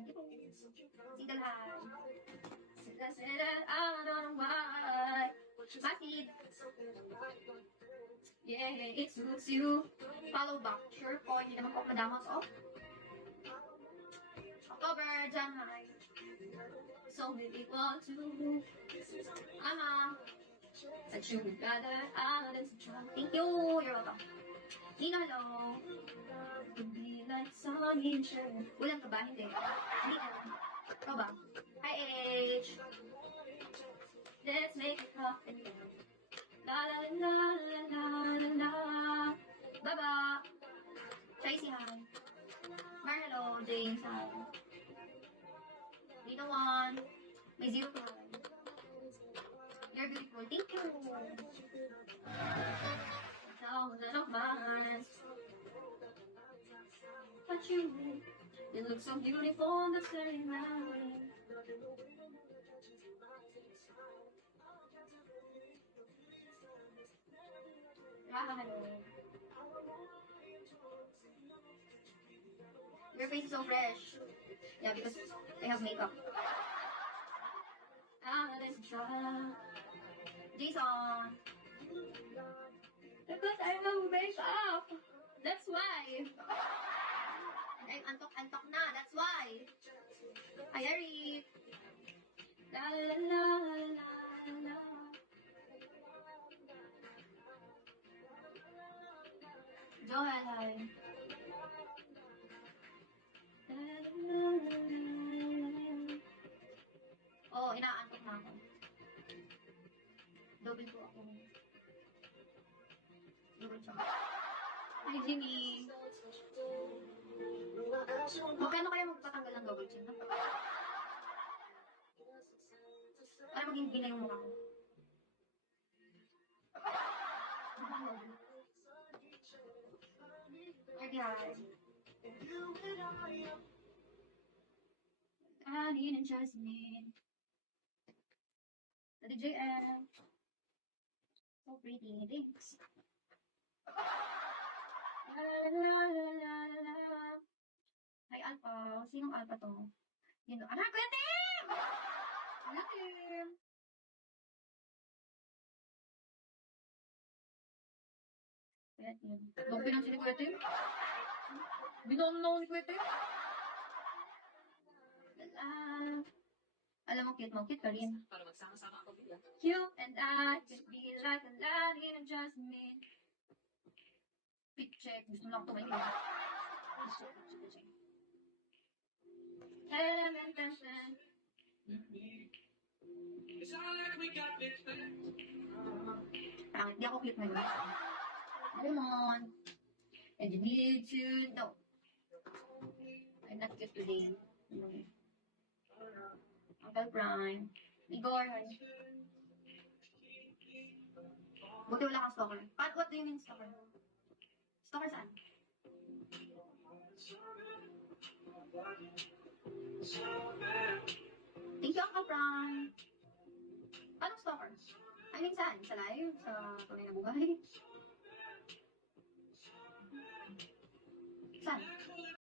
Thank you po. Single high. I don't know why. Bakit? Yeah, it suits you. Follow back. Sure po, hindi naman po madamos. Oh. October, January. So we equal to Ama. That you would rather thank you. You're welcome. Nino, hello. Could be like some nature. Ulang ka ba? Hindi. Hindi na. Ikaw ba? Hi, H. Let's make it happen. La la la la la la la. Baba. Tracy, hi. Mar, hello. James, hi. Nino, one. May zero ka. You're beautiful. Thank you. Thousand of mine. But you look so beautiful on the staring line. Your face is so fresh. Yeah, because I have makeup. Let's try. Jason. Because I have makeup. That's why. And I'm antok na. That's why. Hi, Eric. La la la la la. Joel, hi. Oh, inaantok na ako. Double po ako. Double siya. Hi, Jimmy. Magkano kaya magpatanggal ng double chin? Para maging gina yung mukha ko. Hi. Anin and Jasmine. The JM. So pretty. Thanks. La la la la la. Hi, Alpha. Sinong Alpha to? Yun. Kuya Tim! Kuya Tim! Kuya Tim. Bakit pinansin ni Kuya Tim? Binom ni Kuya Tim? Alam mo, cute ka rin. Para magsama-sama ako bigla. You and I could be like Aladdin and Jasmine. Pick check. Gusto mo lang tumayo. Element tension. Pangit, di ako cute ngayon. Lemon. And you need to know. I'm not cute today. Uncle Prime. Igor, hi. Buti wala kang stalker. What do you mean stalker? Stalker saan? Thank you, Uncle Prime. Anong stalker? I mean saan? Sa live? Sa tunay na buhay?